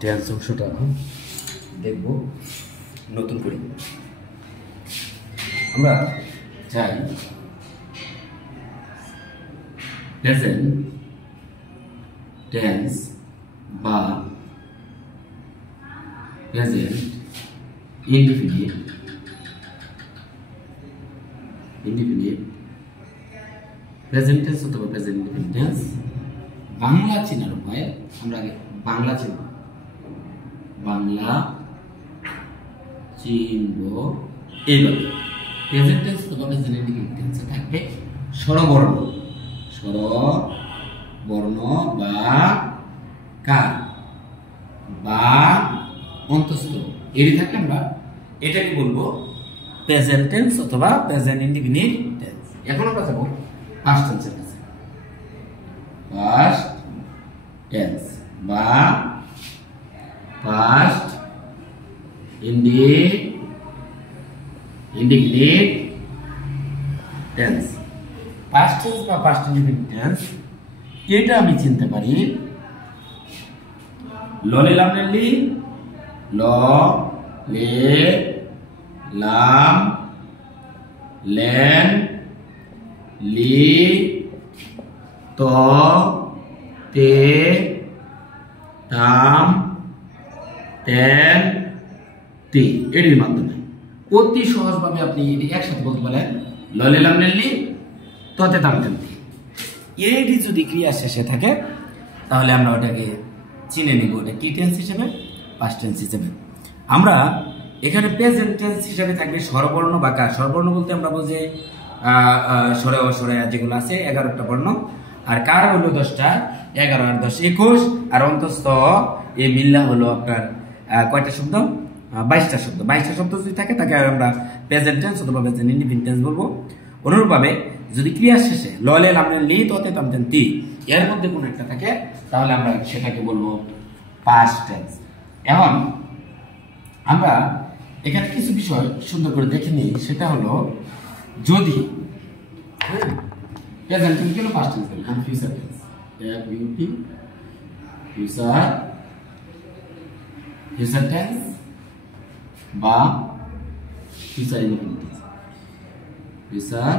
Tense অংশটা দেখব নতুন করে। আমরা চাই প্রেজেন্ট টেন্স বা প্রেজেন্ট ইনডিফিনিট প্রেজেন্ট টেন্স অথবা প্রেজেন্ট ইনডিফিনিট টেন্স বাংলা চেনার উপায় আমরা আগে বাংলা চিনব। বাংলা চিনব এইভাবে। প্রেজেন্ট টেন্স অথবা প্রেজেন্ট ইনডিফিনিট টেন্সে থাকবে স্বরবর্ণ বা কার বা অন্তঃস্থ এরই থাকে। আমরা এটাকে বলবো প্রেজেন্ট টেন্স অথবা প্রেজেন্ট ইনডিফিনিট টেন্স। এখন আমরা যাব পাস্ট টেন্সের কাছে। পাস্ট টেন্স বা past indefinite tense. Past tense বা পাস্ট ইনডিফিনিট টেন্স এটা আমি চিনতে পারি ললে লাম লি ল লে লাম লেন লি ত তে তাম তেন তি এর মাধ্যমে অতি সহজভাবে আপনি এটি একসাথে বলতে পারেন ললে লাম লেন লি ততে তাম তেন তি। এটি যদি ক্রিয়া শেষে থাকে তাহলে আমরা ওটাকে চিনে নিব ওটা কি টেন্স হিসেবে, পাস্ট টেন্স হিসেবে। আমরা এখানে প্রেজেন্ট টেন্স হিসেবে থাকবে স্বরবর্ণ বা কার। স্বরবর্ণ বলতে আমরা বুঝি স্বরে অস্বরে যেগুলো আছে 11টা বর্ণ, আর কার হলো 10টা, 11 আর 10 21, আর অন্তঃস্থ এই মিল্লা হলো আপনার কয়টা শব্দ, 22টা শব্দ। 22টা শব্দ যদি থাকে তাকে আমরা প্রেজেন্ট টেন্স অথবা প্রেজেন্ট ইনডিফিনিট টেন্স বলবো। অনুরূপভাবে যদি ক্রিয়া শেষে ললে লামলে লি ততে তাম তেন তি এর মধ্যে কোনো একটা থাকে তাহলে আমরা সেটাকে বলবো পাস্ট টেন্স। এখন আমরা এখানে কিছু বিষয় সুন্দর করে দেখে নিই। সেটা হলো যদি প্রেজেন্ট টেন্স গেল পাস্ট টেন্স গেল আর ফিউচার টেন্স ফিউচার টেন্স বা future indefinite tense. Future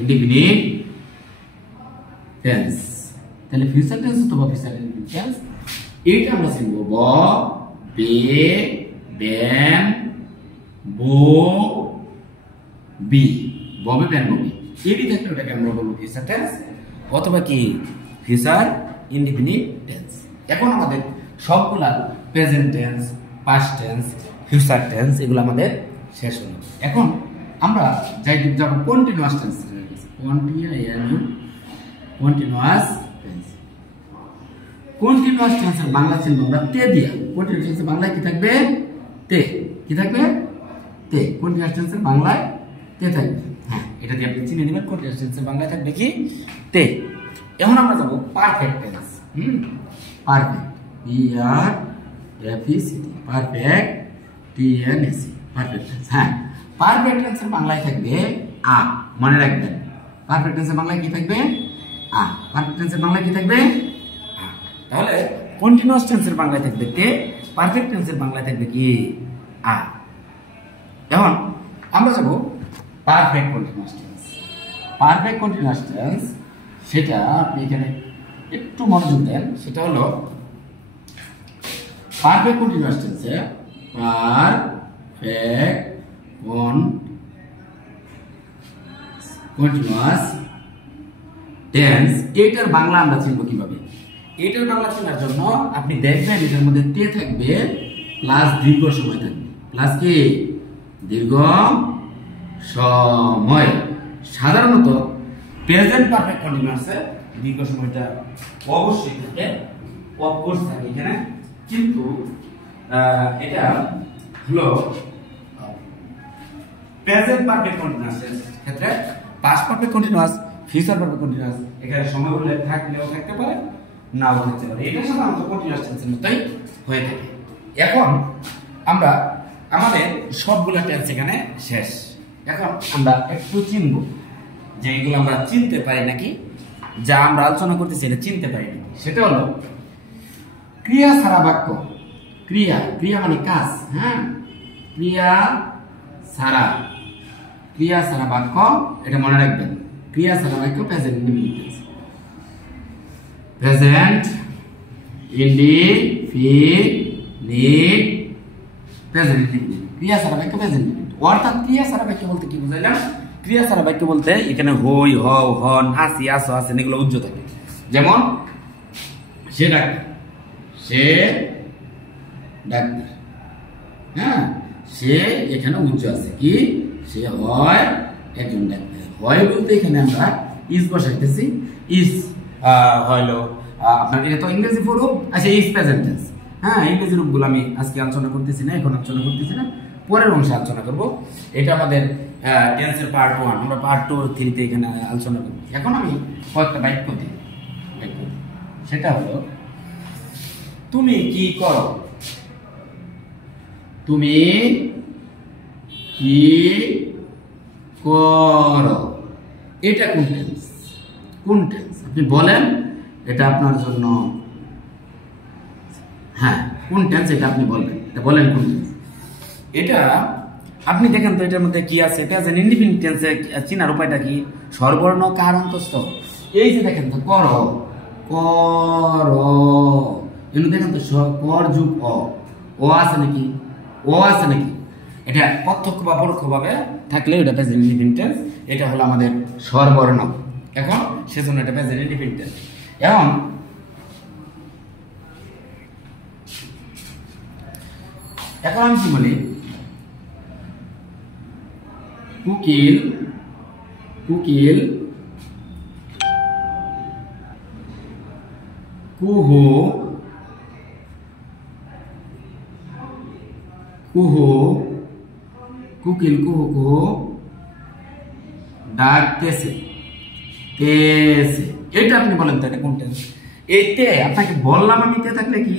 indefinite tense. তাহলে ফিউচার টেন্স অথবা ফিউচার ইনডিফিনিট টেন্স এটা আমরা চিনব ব বে বেন বো বি ববে বেন ববি এটি থাকলে ওটাকে আমরা বলবো ফিউচার টেন্স অথবা কি ফিউচার ইনডিফিনিট টেন্স। এখন আমাদের সবগুলা present tense, past tense, future tense এগুলো আমাদের শেষ হলো। এখন আমরা যাব continuous tense. Continuous tense. Continuous টেন্সের বাংলা চিহ্ন আমরা তে দিয়া। কন্টিনিউয়াস টেন্সের বাংলায় কি থাকবে? তে। কি থাকবে? তে। কন্টিনিউয়াস টেন্সের বাংলায় তে থাকবে। হ্যাঁ, এটা দিয়ে আপনি চিনে নেবেন। কন্টিনিউয়াস টেন্সের বাংলায় থাকবে কি? তে। এখন আমরা যাব perfect tense. Perfect P R F E C T perfect T N S E perfect tense. হ্যাঁ, পারফেক্ট টেন্সের বাংলায় থাকবে আ। মনে রাখবেন পারফেক্ট টেন্সের বাংলায় কি থাকবে? আ। পারফেক্ট টেন্সের বাংলায় কি থাকবে? আ। তাহলে কন্টিনিউয়াস টেন্সের বাংলায় থাকবে তে, পারফেক্ট টেন্সের বাংলায় থাকবে কি? আ। এখন আমরা যাব perfect continuous tense. Perfect continuous tense সেটা আপনি এখানে একটু মনোযোগ দেন। সেটা হলো পারফেক্ট কন্টিনিউয়াস টেন্সে পারফেক্ট কন্টিনিউয়াস টেন্স এটার বাংলা আমরা চিনব কিভাবে? এটার বাংলা চেনার জন্য আপনি দেখবেন এটার মধ্যে তে থাকবে প্লাস দীর্ঘ সময় থাকবে। প্লাস কি? দীর্ঘ সময়। সাধারণত প্রেজেন্ট পারফেক্ট কন্টিনিউয়াসে দীর্ঘ সময়টা অবশ্যই থাকে, অফকোর্স থাকে এখানে, কিন্তু এটা হলো প্রেজেন্ট পারফেক্ট কন্টিনিউয়াসের ক্ষেত্রে past perfect continuous, future perfect continuous এখানে সময় উল্লেখ থাকলেও থাকতে পারে, নাও থাকতে পারে। এটা সাধারণত কন্টিনিউয়াস টেন্সের মতোই হয়ে থাকে। এখন আমরা আমাদের সবগুলো টেন্স এখানে শেষ। এখন আমরা একটু চিনব যে এগুলো আমরা চিনতে পারি নাকি। যা আমরা আলোচনা করতেছি এটা চিনতে পারিনি, সেটা হলো ক্রিয়া ছাড়া বাক্য। ক্রিয়া, ক্রিয়া মানে কাজ, হ্যাঁ, ক্রিয়া ছাড়া বাক্য, এটা মনে রাখবেন। ক্রিয়া ছাড়া বাক্য present indefinite, present indefinite, present indefinite. ক্রিয়া ছাড়া বাক্য প্রেজেন্ট ইনডিফিনিট। অর্থাৎ ক্রিয়া ছাড়া বাক্য বলতে কি বুঝাইলাম? ক্রিয়া ছাড়া বাক্য বলতে এখানে হই, হও, হন, আসি, আসো, আসেন এগুলো উজ্জ্ব থাকে। যেমন সে ডাক্তার, সে ডাক্তার, হ্যাঁ, সে এখানে উজ্জ্ব আছে, কি সে হয় একজন ডাক্তার। হয় বলতে এখানে আমরা ইজ বসাইতেছি। ইজ হইলো আপনার, এটা তো ইংরেজি রূপ। আচ্ছা, ইজ প্রেজেন্ট টেন্স, হ্যাঁ, ইংরেজি রূপগুলো আমি আজকে আলোচনা করতেছি না, এখন আলোচনা করতেছি না, পরের অংশে আলোচনা করব। এটা আমাদের টেন্সের পার্ট 1, আমরা পার্ট 2 3 তে এখানে আলোচনা করব। এখন আমি কয়েকটা বাক্য দিই, সেটা হলো তুমি কি করো, তুমি কি করো, এটা কোন টেন্স? কোন টেন্স আপনি বলেন, এটা আপনার জন্য, হ্যাঁ, কোন টেন্স এটা আপনি বলবেন, এটা বলেন কোন টেন্স। এটা আপনি দেখেন তো এটার মধ্যে কি আছে। এটা যে ইনডিফিনিট টেন্সে চিনার উপায়টা কি? স্বরবর্ণ কার অন্তস্থ, এই যে দেখেন তো করো, করো, এখানে দেখেন তো কর যুগ ও আছে নাকি? ও আছে নাকি? এটা প্রত্যক্ষ বা পরোক্ষ ভাবে থাকলে এটা প্রেজেন্ট ইনডিফিনিট টেন্স। এটা হলো আমাদের স্বরবর্ণ। এখন সেজন্য এটা প্রেজেন্ট ইনডিফিনিট টেন্স। এখন আমি কি বলি? কুকিল, কুকিল, কুহু, কুহু, কুকিল কুহু কুহু ডাকতেছে, তেছে, এটা আপনি বলেন তো এটা কোন টেন্স? এইতে আপনাকে বললাম আমি, তে থাকলে কি?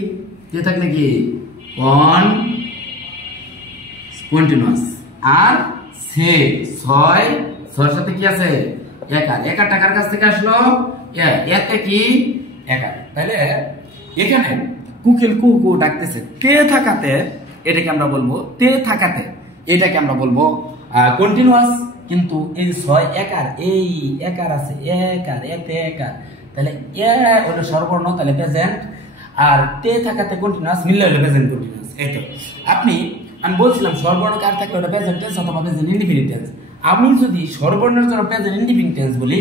তে থাকলে কি কন্টিনিউয়াস। আর সে ছয়, ছয়ের সাথে কি আছে? একার। একার টাকার কাছ থেকে আসলো, এতে কি একার। তাহলে এখানে কুকিল কুকু ডাকতেছে, তে থাকাতে এটাকে আমরা বলবো, তে থাকাতে এটাকে আমরা বলবো কন্টিনিউয়াস। কিন্তু এই ছয় একার, এই একার আছে, একার, এতে একার, তাহলে এ হলো স্বরবর্ণ, তাহলে প্রেজেন্ট। আর তে থাকাতে কন্টিনিউয়াস, মিললে হলো প্রেজেন্ট কন্টিনিউয়াস। এই তো আমি বলছিলাম স্বরবর্ণ কার থাকলে ওটা প্রেজেন্ট টেন্স অথবা প্রেজেন্ট ইনডিফিনিট টেন্স। আমি যদি স্বরবর্ণের জন্য প্রেজেন্ট ইনডিফিনিট টেন্স বলি,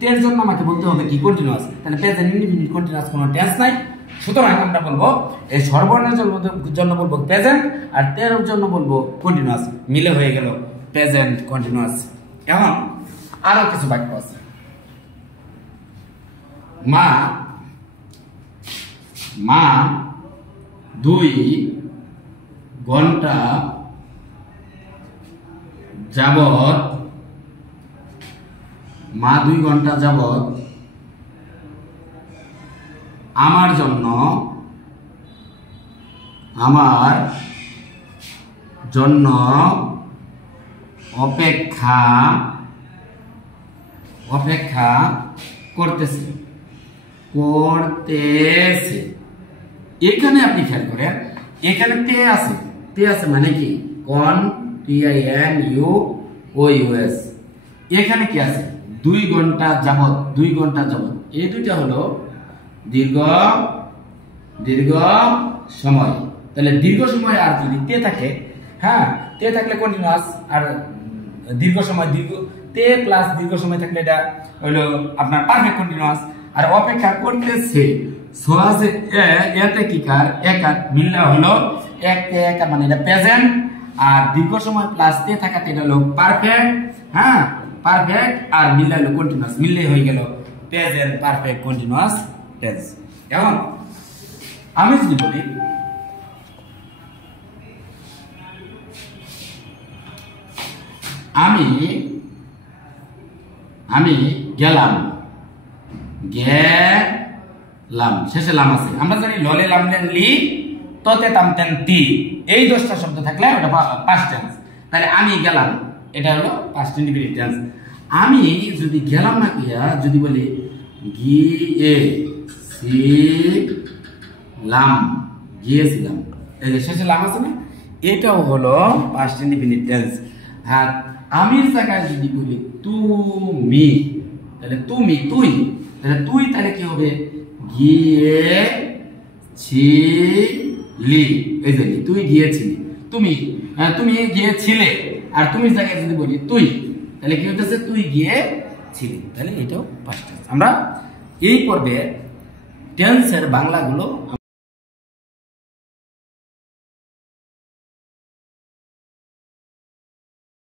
টের জন্য আমাকে বলতে হবে কি? কন্টিনিউয়াস। তাহলে প্রেজেন্ট ইনডিফিনিট কন্টিনিউয়াস কোনো টেন্স নাই। সুতরাং আমরা বলবো এই স্বরবর্ণের জন্য বলবো প্রেজেন্ট, আর তের জন্য বলবো কন্টিনিউয়াস, মিলে হয়ে গেল প্রেজেন্ট কন্টিনিউয়াস। এখন আরো কিছু বাক্য আছে। মা, মা 2 ঘন্টা যাবত, মা 2 ঘন্টা যাবত আমার জন্য অপেক্ষা করতেছে। এখানে আপনি খেয়াল করেন, এখানে তে আছে, তে আছে মানে কি? কন্টিনিউয়াস। এখানে কি আছে? 2 ঘন্টা যাবত, 2 ঘন্টা যাবত, এই দুইটা হলো দীর্ঘ সময়। তাহলে দীর্ঘ সময় আর যদি তে থাকে, হ্যাঁ, তে থাকলে কন্টিনিউয়াস, আর দীর্ঘ সময়, তে প্লাস দীর্ঘ সময় থাকলে এটা হলো আপনার পারফেক্ট কন্টিনিউয়াস। আর অপেক্ষা করতেছে, সোয়াসে এতে কি কার? একার, মিললে হলো একতে একার, মানে এটা প্রেজেন্ট। আর দীর্ঘ সময় প্লাস তে থাকাতে এটা হলো পারফেক্ট, হ্যাঁ, পারফেক্ট। আর মিললে হলো কন্টিনিউয়াস, মিললে হয়ে গেল প্রেজেন্ট পারফেক্ট কন্টিনিউয়াস টেন্স। এখন আমি যদি বলি আমি গেলাম, শেষে লাম আছে। আমরা জানি ললে লামলেন লি, ততে তামতেন তি, এই 10টা শব্দ থাকলে ওটা পাস্ট টেন্স। তাহলে আমি গেলাম, এটা হলো পাস্ট ইনডিফিনিট টেন্স। আমি যদি গেলাম না কিয়া, যদি বলি গিয়েছিলাম, গিয়েছিলাম, এই যে শেষে লাম আছে না, এটাও হলো পাস্ট ইনডিফিনিট টেন্স। আর আমির জায়গায় যদি বলি তুমি, তাহলে তুমি, তুই, তাহলে তুই তাহলে কি হবে গিয়েছিলি, এই যে তুই গিয়েছিলি, তুমি, তুমি গিয়েছিলে, আর তুমি জায়গায় যদি বলি তুই, তাহলে কি হতেছে তুই গিয়েছিলি, তাহলে এটাও পাস্ট টেন্স। আমরা এই পর্বে টেন্সের বাংলাগুলো